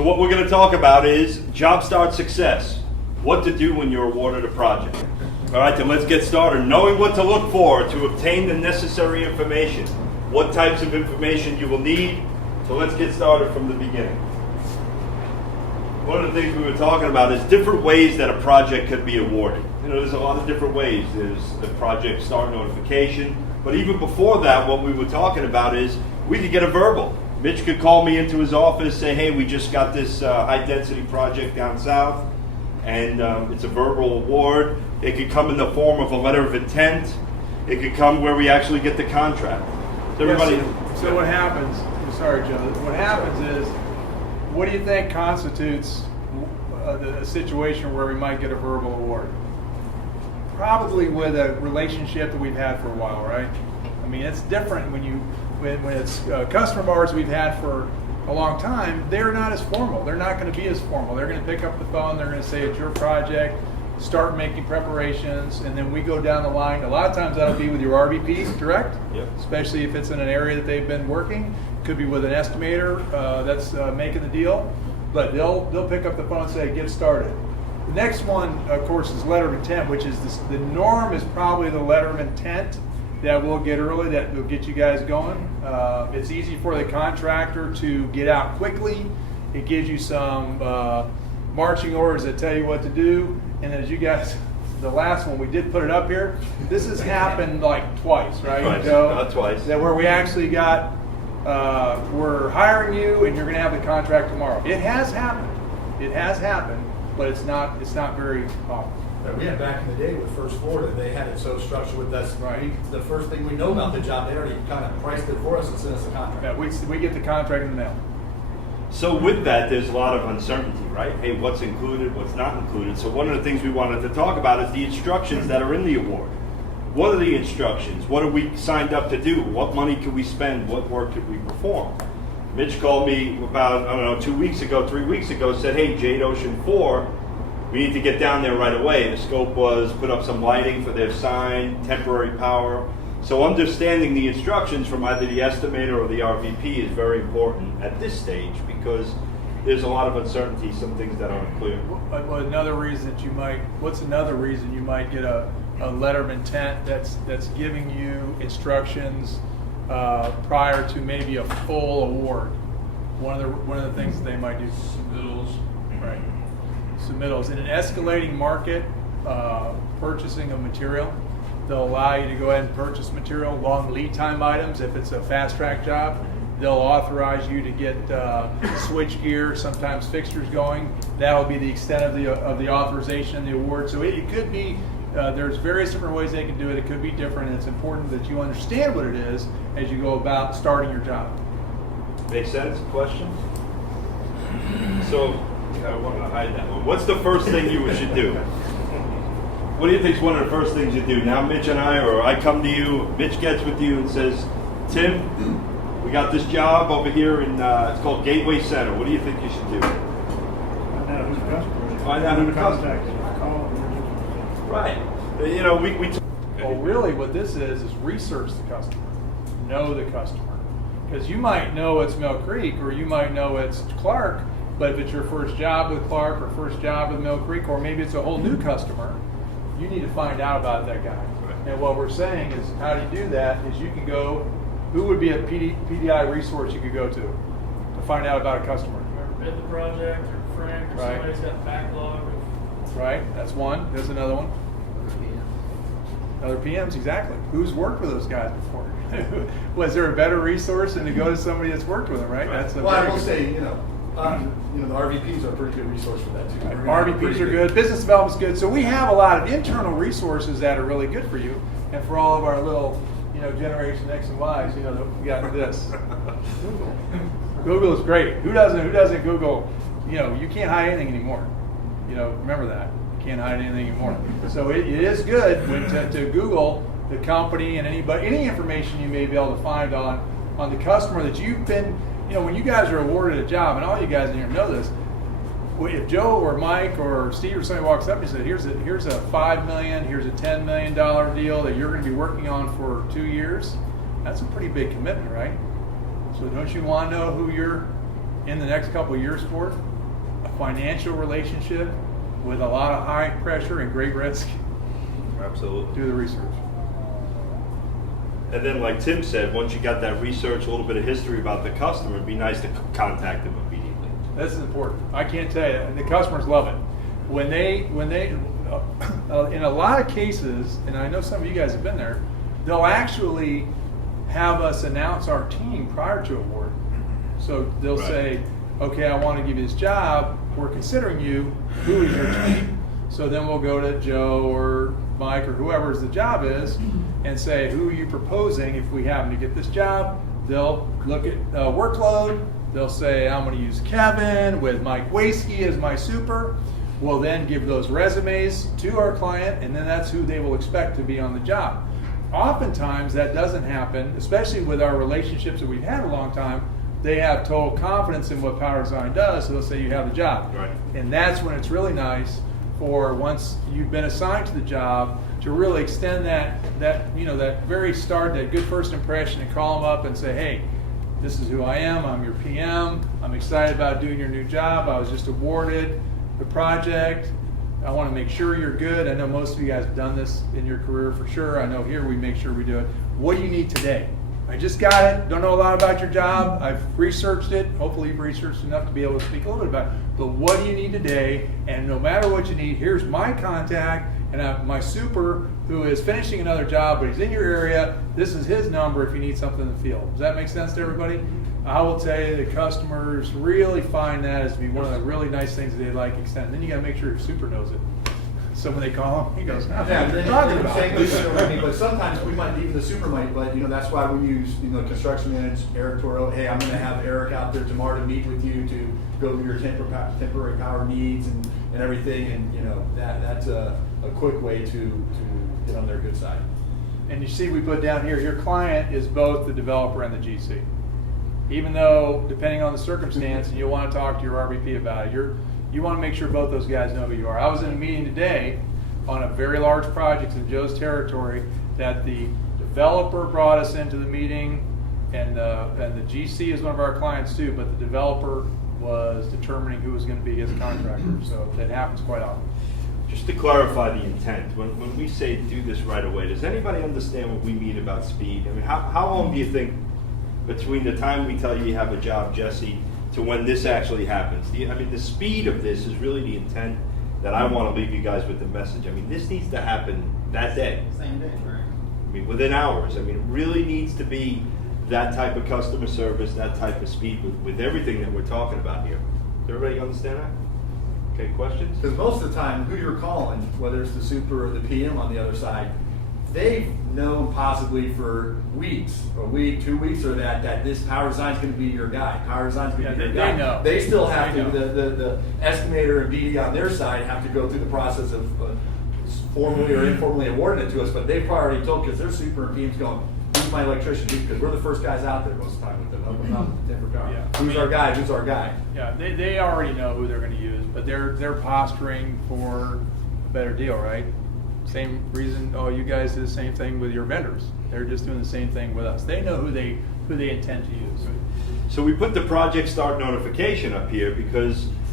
So what we're going to talk about is job start success. What to do when you're awarded a project. All right, then let's get started. Knowing what to look for to obtain the necessary information. What types of information you will need. So let's get started from the beginning. One of the things we were talking about is different ways that a project could be awarded. You know, there's a lot of different ways. There's the project start notification. But even before that, what we were talking about is we could get a verbal. Mitch could call me into his office, say, hey, we just got this high-density project down south, and it's a verbal award. It could come in the form of a letter of intent. It could come where we actually get the contract. So everybody. So what happens, sorry, Joe, what happens is, what do you think constitutes a situation where we might get a verbal award? Probably with a relationship that we've had for a while, right? I mean, it's different when it's customers we've had for a long time. They're not as formal. They're not going to be as formal. They're going to pick up the phone. They're going to say it's your project. Start making preparations, and then we go down the line. A lot of times that'll be with your RVP direct, Yep. Especially if it's in an area that they've been working. Could be with an estimator that's making the deal, but they'll pick up the phone and say, get started. The next one, of course, is letter of intent, which is the norm is probably the letter of intent that we'll get early, that will get you guys going. It's easy for the contractor to get out quickly. It gives you some marching orders that tell you what to do. And as you guys, the last one, we did put it up here. This has happened like twice, right? Twice, Joe? not twice. That where we actually got, we're hiring you and you're going to have the contract tomorrow. It has happened. It has happened, but it's not very often. We had back in the day with First Florida, they had it so structured with us. Right. The first thing we know about the job, they already kind of priced it for us and sent us a contract. Yeah, we get the contract in the mail. So with that, there's a lot of uncertainty, right? Hey, what's included, what's not included? So one of the things we wanted to talk about is the instructions that are in the award. What are the instructions? What are we signed up to do? What money could we spend? What work could we perform? Mitch called me about, 2 weeks ago, 3 weeks ago, said, hey, Jade Ocean 4, we need to get down there right away. The scope was put up some lighting for their sign, temporary power. So understanding the instructions from either the estimator or the RVP is very important at this stage because there's a lot of uncertainty, some things that aren't clear. What's another reason you might get a letter of intent that's giving you instructions prior to maybe a full award? One of the things that they might do. Submittals. Right. Submittals. In an escalating market, purchasing of material, they'll allow you to go ahead and purchase material, long lead time items. If it's a fast track job, they'll authorize you to get switch gear, sometimes fixtures going. That'll be the extent of the authorization and the award. So it could be, there's various different ways they can do it. It could be different, and it's important that you understand what it is as you go about starting your job. Make sense? Questions? So, I want to hide that one. What's the first thing you should do? What do you think is one of the first things you do? Now Mitch and I come to you, Mitch gets with you and says, Tim, we got this job over here in, it's called Gateway Center. What do you think you should do? Find out who the customer is. Find out who the customer Contact them. Call them. Right. You know, we Well, really what this is research the customer. Know the customer. Because you might know it's Mill Creek or you might know it's Clark, but if it's your first job with Clark or first job with Mill Creek, or maybe it's a whole new customer, you need to find out about that guy. And what we're saying is, how do you do that? Is you can go, who would be a PDI resource you could go to find out about a customer? Or bid the project, or Frank, or Right. somebody's got backlog of Right? That's one. There's another one. Other PMs, exactly. Who's worked with those guys before? Was there a better resource than to go to somebody that's worked with them, right? That's a Well, I very will good- say, the RVPs are a pretty good resource for that too. We're gonna have a RVPs pretty are good, business development's good. So we have a lot of internal resources that are really good for you. And for all of our little, Generation X and Ys, we got this. Google is great. Who doesn't Google? You can't hide anything anymore. Remember that. You can't hide anything anymore. So it is good to Google the company and any information you may be able to find on the customer that you've been, when you guys are awarded a job, and all you guys in here know this, if Joe or Mike or Steve or somebody walks up and says, here's a $5 million, here's a $10 million deal that you're going to be working on for 2 years, that's a pretty big commitment, right? So don't you want to know who you're in the next couple of years for? A financial relationship with a lot of high pressure and great risk? Absolutely. Do the research. And then, like Tim said, once you got that research, a little bit of history about the customer, it'd be nice to contact them immediately. This is important. I can't tell you, the customers love it. When they, in a lot of cases, and I know some of you guys have been there, they'll actually have us announce our team prior to award. So they'll Right. say, okay, I want to give you this job. We're considering you. Who is your team? So then we'll go to Joe or Mike or whoever's the job is and say, who are you proposing if we happen to get this job? They'll look at workload. They'll say, I'm going to use Kevin with Mike Waskey as my super. We'll then give those resumes to our client, and then that's who they will expect to be on the job. Oftentimes that doesn't happen, especially with our relationships that we've had a long time. They have total confidence in what Power Design does, so they'll say you have the job. Right. And that's when it's really nice for once you've been assigned to the job to really extend that very start, that good first impression, and call them up and say, hey, this is who I am. I'm your PM. I'm excited about doing your new job. I was just awarded the project. I want to make sure you're good. I know most of you guys have done this in your career for sure. I know here we make sure we do it. What do you need today? I just got it. Don't know a lot about your job. I've researched it. Hopefully you've researched enough to be able to speak a little bit about it. But what do you need today? And no matter what you need, here's my contact and my super who is finishing another job, but he's in your area. This is his number if you need something in the field. Does that make sense to everybody? I will tell you, the customers really find that as to be one of the really nice things that they like extend. Then you got to make sure your super knows it. So when they call him, he goes, "What Yeah, are you and talking then about?" same with the- I mean, but sometimes we might, even the super might, but that's why we use, construction manager Eric Toro. Hey, I'm gonna have Eric out there tomorrow to meet with you to go over your temporary power needs and everything, and that's a quick way to get on their good side. And you see we put down here, your client is both the developer and the GC. Even though, depending on the circumstance, and you'll want to talk to your RVP about it, you want to make sure both those guys know who you are. I was in a meeting today on a very large project in Joe's territory that the developer brought us into the meeting, and the GC is one of our clients too, but the developer was determining who was going to be his contractor. So that happens quite often. Just to clarify the intent, when we say do this right away, does anybody understand what we mean about speed? I mean, how long do you think between the time we tell you have a job, Jesse, to when this actually happens? The speed of this is really the intent that I want to leave you guys with the message. I mean, this needs to happen that day. Same day, right? I mean, within hours. I mean, it really needs to be that type of customer service, that type of speed with everything that we're talking about here. Does everybody understand that? Okay, questions? Because most of the time, who you're calling, whether it's the super or the PM on the other side, they've known possibly for weeks, a week, 2 weeks, or that this Power Design's going to be your guy. Power Design's going to be your guy. They know. They still have They to. know. The estimator and BD on their side have to go through the process of formally or informally awarding it to us. But they've already told, because their super and PM's going, who's my electrician? Because we're the first guys out there most of the time with them, helping them out with the temper car. Yeah. Who's our guy? Who's our guy? Yeah, they already know who they're going to use, but they're posturing for a better deal, right? Same reason. Oh, you guys do the same thing with your vendors. They're just doing the same thing with us. They know who they intend to use. So we put the project start notification up here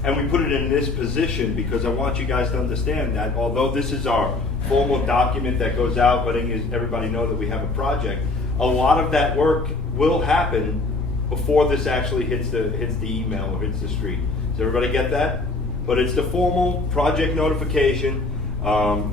and we put it in this position because I want you guys to understand that although this is our formal document that goes out letting everybody know that we have a project, a lot of that work will happen before this actually hits the email or hits the street. Does everybody get that? But it's the formal project notification.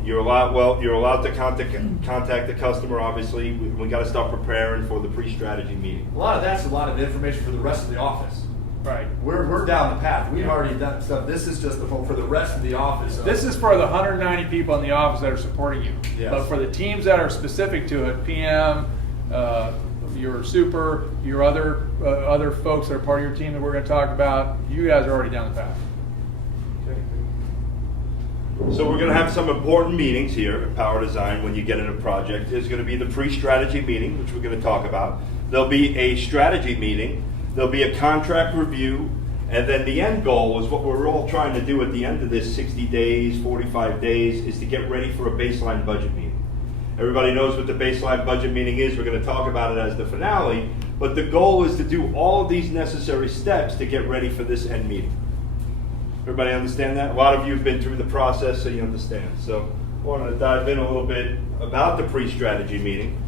You're allowed to contact the customer. Obviously, we got to start preparing for the pre-strategy meeting. A lot of that's a lot of information for the rest of the office. Right. We're down the path. We've already done stuff. This is just for the rest of the office. This is for the 190 people in the office that are supporting you. Yes. But for the teams that are specific to it, PM, your super, your other folks that are part of your team that we're going to talk about, you guys are already down the path. So we're going to have some important meetings here at Power Design when you get in a project. There's going to be the pre-strategy meeting, which we're going to talk about. There'll be a strategy meeting. There'll be a contract review. And then the end goal is what we're all trying to do at the end of this 60 days, 45 days, is to get ready for a baseline budget meeting. Everybody knows what the baseline budget meeting is. We're going to talk about it as the finale. But the goal is to do all of these necessary steps to get ready for this end meeting. Everybody understand that? A lot of you have been through the process, so you understand. So I wanted to dive in a little bit about the pre-strategy meeting.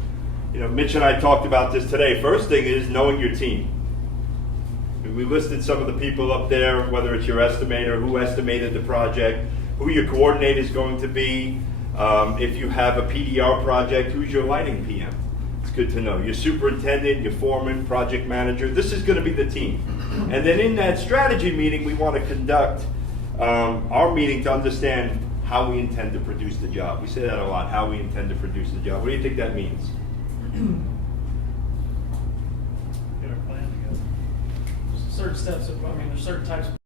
You know, Mitch and I talked about this today. First thing is knowing your team. We listed some of the people up there, whether it's your estimator, who estimated the project, who your coordinator is going to be. If you have a PDR project, who's your lighting PM? It's good to know. Your superintendent, your foreman, project manager. This is going to be the team. And then in that strategy meeting, we want to conduct our meeting to understand how we intend to produce the job. We say that a lot, how we intend to produce the job. What do you think that means? Get our plan together. certain steps, there's certain types of